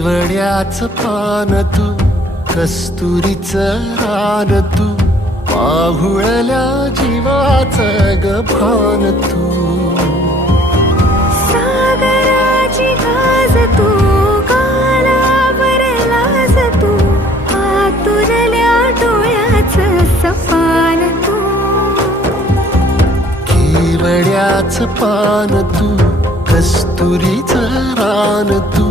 केवड्याच पान तू, कस्तुरीचं रान तू, पाहुळल्या जीवाचं गभान तू. सागराची गाज तू, कालावर लाज तू, आतुरल्या डोळ्याचं सपान तू. केवड्याच पान तू, कस्तुरीचं रान तू,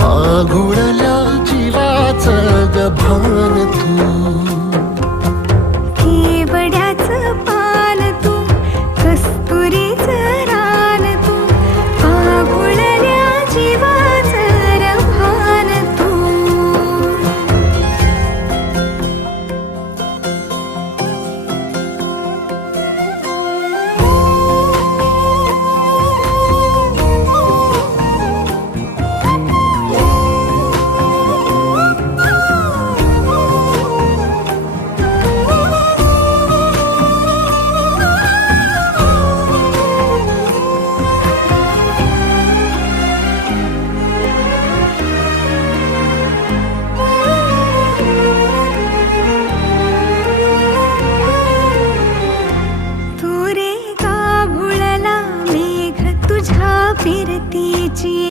पाघुळल्या जीवाचं गभान तू. केवड्याचं पान तू, कस्तुरीचं रान तू, पागुळल्या जीवाचं रभान तू. तुझ्या फिरतीची